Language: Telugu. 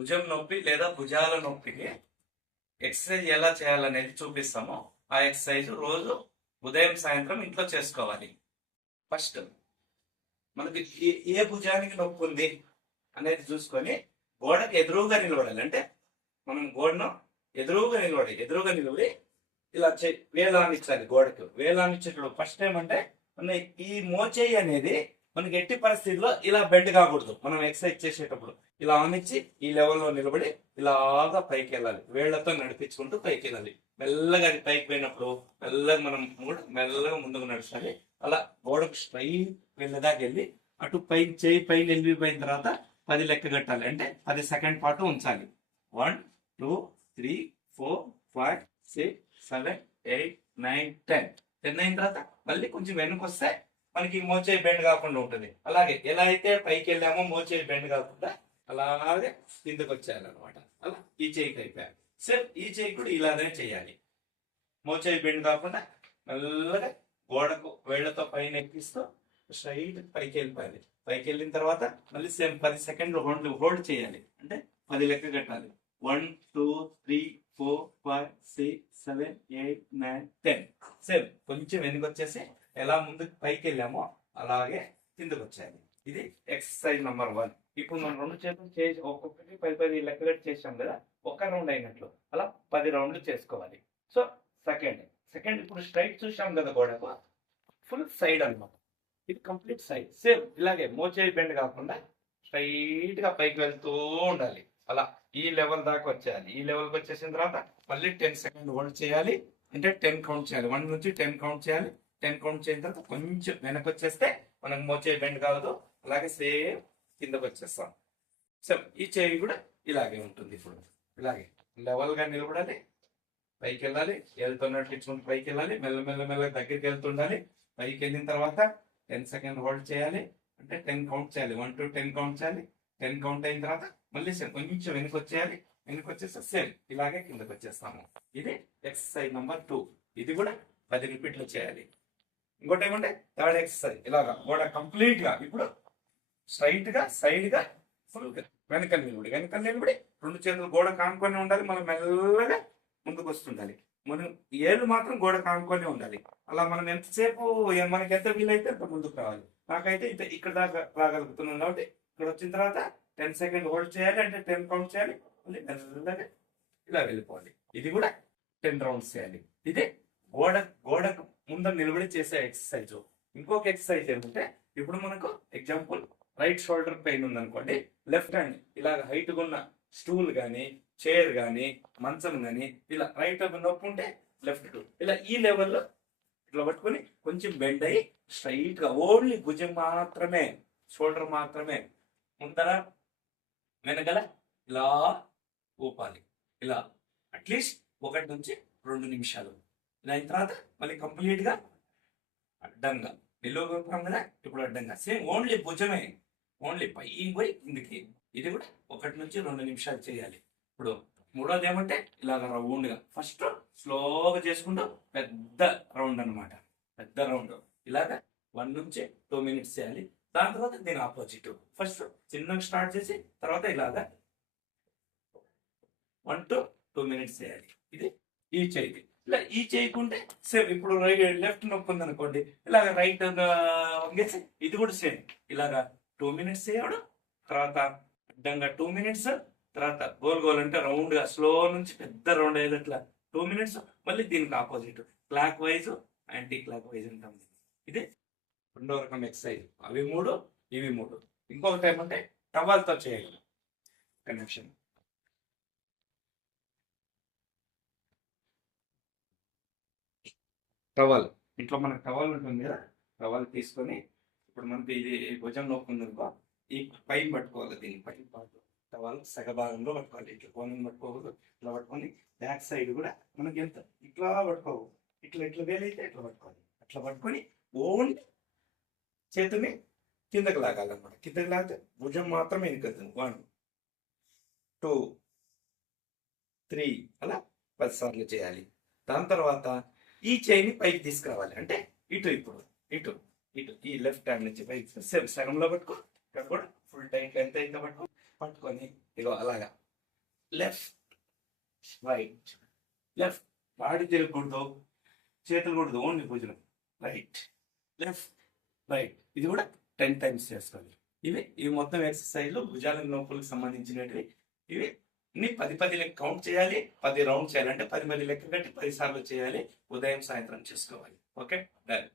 భుజం నొప్పి లేదా భుజాల నొప్పికి ఎక్సర్సైజ్ ఎలా చేయాలనేది చూపిస్తామో ఆ ఎక్సర్సైజ్ రోజు ఉదయం సాయంత్రం ఇంట్లో చేసుకోవాలి. ఫస్ట్ మనకి ఏ- ఏ భుజానికి నొప్పి ఉంది అనేది చూసుకొని గోడకి ఎదురుగా నిలబడాలి. అంటే మనం గోడను ఎదురుగా నిలబడి ఎదురుగా నిలబడి ఇలా చే వేలాన్నిచ్చాలి గోడకు. వేలాన్నిచ్చేటప్పుడు ఫస్ట్ ఏమంటే మన ఈ మోచేయి అనేది మనకి ఎట్టి పరిస్థితిలో ఇలా బెండ్ కాకూడదు. మనం ఎక్సర్సైజ్ చేసేటప్పుడు. ఇలా ఆనిచ్చి ఈ లెవెల్లో నిలబడి ఇలాగా పైకి వెళ్ళాలి వేళ్ళతో నడిపించుకుంటూ పైకి వెళ్ళాలి మెల్లగా అది పైకి పోయినప్పుడు మెల్లగా మనం కూడా మెల్లగా ముందుకు నడుచాలి అలా గోడకు స్ట్రైట్ వెళ్ళదాకా వెళ్ళి అటు పై చేయి పైన వెళ్ళిపోయిన తర్వాత పది లెక్క కట్టాలి. అంటే పది సెకండ్ పాటు ఉంచాలి. One two three four five six seven eight nine ten ten అయిన తర్వాత మళ్ళీ కొంచెం వెనక్కి వస్తే మనకి మోచేయి బెండ్ కాకుండా ఉంటుంది. అలాగే ఎలా అయితే పైకి వెళ్ళామో మోచేయి బెండ్ కాకుండా అలాగే కిందకు వచ్చేయాలన్నమాట అలా ఈ చేయికి అయిపోయాను సేమ్ ఈ చేయి కూడా ఇలానే చేయాలి. మోచేయి బెండ్ కాకుండా మెల్లగా గోడకు వేళ్ళతో పైన ఎక్కిస్తూ స్ట్రైట్ పైకి వెళ్ళిపోయాలి. పైకి వెళ్ళిన తర్వాత మళ్ళీ సేమ్ పది సెకండ్లు హోల్డ్ హోల్డ్ చేయాలి. అంటే పది లెక్క కట్టాలి. One two three four five six seven eight nine ten. Same కొంచెం వెనుక వచ్చేసి ఎలా ముందుకు పైకి వెళ్ళామో అలాగే కిందకు వచ్చేయాలి ఇది ఎక్సర్సైజ్ నెంబర్ వన్ ఇప్పుడు మనం రెండు చేతులు చేసి ఒక్కొక్కటి పది పది లెక్క చేసాం కదా ఒక్క రౌండ్ అయినట్లు. అలా పది రౌండ్లు చేసుకోవాలి. సో సెకండ్ సెకండ్ ఇప్పుడు స్ట్రైట్ చూసాం కదా గోడకు ఫుల్ సైడ్ అనమాట ఇది కంప్లీట్ సైడ్ సేమ్ ఇలాగే మోచేయి బెండ్ కాకుండా స్ట్రైట్గా పైకి వెళ్తూ ఉండాలి. అలా ఈ లెవెల్ దాకా వచ్చేయాలి. ఈ లెవెల్కి వచ్చేసిన తర్వాత మళ్ళీ టెన్ సెకండ్ హోల్డ్ చేయాలి. అంటే టెన్ కౌంట్ చేయాలి. వన్ నుంచి టెన్ కౌంట్ చేయాలి. టెన్ కౌంట్ చేసిన తర్వాత కొంచెం వెనక్కి వచ్చేస్తే మనకు మోచే బెండ్ కాదు. అలాగే సేమ్ కిందకు వచ్చేస్తాం. సో ఈ చేయి కూడా ఇలాగే ఉంటుంది ఇప్పుడు. ఇలాగే. లెవెల్గా నిలబడాలి. పైకి వెళ్ళాలి వెళ్తున్నట్టు ఇచ్చుకుంటూ పైకి వెళ్ళాలి మెల్ల మెల్ల మెల్ల దగ్గరికి వెళ్తుండాలి. పైకి వెళ్ళిన తర్వాత టెన్ సెకండ్ హోల్డ్ చేయాలి. అంటే టెన్ కౌంట్ చేయాలి. వన్ టు టెన్ కౌంట్ చేయాలి. టెన్ కౌంట్ అయిన తర్వాత మళ్ళీ సేమ్ కొంచెం వెనక్కి వచ్చేయాలి. వెనక్కి వచ్చేస్తే సేమ్ ఇలాగే కిందకి వచ్చేస్తాము. ఇది ఎక్సర్సైజ్ నెంబర్ టూ ఇది కూడా పది రిపీట్లు చేయాలి. ఇంకోటి ఏమంటే థర్డ్ ఎక్సర్సైజ్. ఇలాగా. కూడా కంప్లీట్గా. ఇప్పుడు స్ట్రైట్గా సైడ్గా ఫుల్గా నిలబడి వెనక నిలబడి రెండు చేతులు గోడ కానుకొని ఉండాలి. మనం మెల్లగా ముందుకు వస్తుండాలి మనం ఏళ్ళు మాత్రం గోడ కానుకొని ఉండాలి. అలా మనం ఎంతసేపు మనకి ఎంత వీలైతే అంత ముందుకు రావాలి. నాకైతే ఇంత ఇక్కడ దాకా రాగలుగుతున్నాం కాబట్టి ఇక్కడ వచ్చిన తర్వాత టెన్ సెకండ్ హోల్డ్ చేయాలి. అంటే టెన్ కౌంట్ చేయాలి. మళ్ళీ మెల్లగా ఇలా వెళ్ళిపోవాలి. ఇది కూడా టెన్ రౌండ్స్ చేయాలి. ఇది గోడ గోడకు ముందర నిలబడి చేసే ఎక్సర్సైజ్. ఇంకొక ఎక్సర్సైజ్ ఏంటంటే ఇప్పుడు మనకు ఎగ్జాంపుల్ రైట్ షోల్డర్ పెయిన్ ఉందనుకోండి లెఫ్ట్ హ్యాండ్ ఇలాగ హైట్ ఉన్న స్టూల్ కానీ చైర్ కానీ మంచం కానీ ఇలా రైట్ నొప్పి ఉంటే లెఫ్ట్ టు. ఇలా ఈ లెవెల్లో ఇట్లా పట్టుకొని కొంచెం బెండ్ అయ్యి స్ట్రైట్గా ఓన్లీ భుజం మాత్రమే షోల్డర్ మాత్రమే ముందర వెనకల ఇలా ఊపాలి. ఇలా అట్లీస్ట్ ఒకటి నుంచి రెండు నిమిషాలు. ఇలా అయిన తర్వాత మళ్ళీ కంప్లీట్గా అడ్డంగా. నిలువ కదా ఇప్పుడు అడ్డంగా. సేమ్ ఓన్లీ భుజమే. ఓన్లీ పై పోయి కిందికి ఇది కూడా ఒకటి నుంచి రెండు నిమిషాలు చేయాలి. ఇప్పుడు మూడోది ఏమంటే ఇలాగ రౌండ్గా. ఫస్ట్ స్లోగా చేసుకుంటూ పెద్ద రౌండ్ అన్నమాట. పెద్ద రౌండ్. ఇలాగ వన్ నుంచి టూ మినిట్స్ చేయాలి. దాని తర్వాత దీని ఆపోజిట్. ఫస్ట్ చిన్నగా స్టార్ట్ చేసి తర్వాత ఇలాగా వన్ టు టూ మినిట్స్ చేయాలి. ఇది ఈ చేయికి. ఇలా ఈ చేయకుంటే సేమ్ ఇప్పుడు రైట్ లెఫ్ట్ నొప్పి ఉంది అనుకోండి ఇలాగ రైట్ వంగేసి ఇది కూడా సేమ్. ఇలాగా టూ మినిట్స్ చేయడం తర్వాత అడ్డంగా టూ మినిట్స్ తర్వాత గోల్ గోల్ అంటే రౌండ్గా స్లో నుంచి పెద్ద రౌండ్ అయ్యేది అట్లా టూ మినిట్స్ మళ్ళీ దీనికి opposite. Clockwise anticlockwise ఉంటుంది ఇది రెండో రకం ఎక్సర్సైజ్. అవి మూడు ఇవి మూడు. ఇంకొకటి ఏమంటే టవల్తో చేయగలం కనెక్షన్. టవల్. ఇంట్లో మనకు టవల్ ఉంటుంది కదా టవల్ తీసుకొని ఇప్పుడు మనకి ఇది భుజం నొప్పి ఉందనుకో ఈ పైన పట్టుకోవాలి దీన్ని. పైన పాటు టవల్ సగభాగంలో పట్టుకోవాలి. ఇట్లా కోణం పట్టుకోకూడదు. ఇట్లా పట్టుకొని బ్యాక్ సైడ్ కూడా మనకి ఎంత? ఇట్లా పట్టుకోవు ఇట్లా ఇట్లా వేలైతే ఇట్లా పట్టుకోవాలి. అట్లా పట్టుకొని ఓన్ చేతిని కిందకి లాగాలన్నమాట. కిందకి లాగితే భుజం మాత్రమే వెనుకతుంది వన్ టూ త్రీ అలా పది సార్లు చేయాలి. దాని తర్వాత ఈ చేయిని పైకి తీసుకురావాలి. అంటే ఇటు ఇప్పుడు ఇటు. ఇటు ఈ లెఫ్ట్ హ్యాండ్ నుంచి పైకి సేమ్ సగంలో పట్టుకో. ఇక్కడ కూడా ఫుల్ టైం ఎంత అయితే పట్టుకో. పట్టుకొని ఇగో అలాగా. లెఫ్ట్ రైట్ లెఫ్ట్ బాడీ తిరగకూడదు చేతులు కూడదు ఓన్లీ భుజం. రైట్ లెఫ్ట్ రైట్ ఇది కూడా టెన్ టైమ్స్ చేసుకోవాలి ఇవి ఇవి మొత్తం ఎక్సర్సైజ్లు భుజాల నొప్పులకు సంబంధించినవి ఇవి ఇన్ని పది పది లెక్క కౌంట్ చేయాలి. పది రౌండ్ చేయాలి అంటే పది పది లెక్క కట్టి పది సార్లు చేయాలి. ఉదయం సాయంత్రం చేసుకోవాలి. Okay done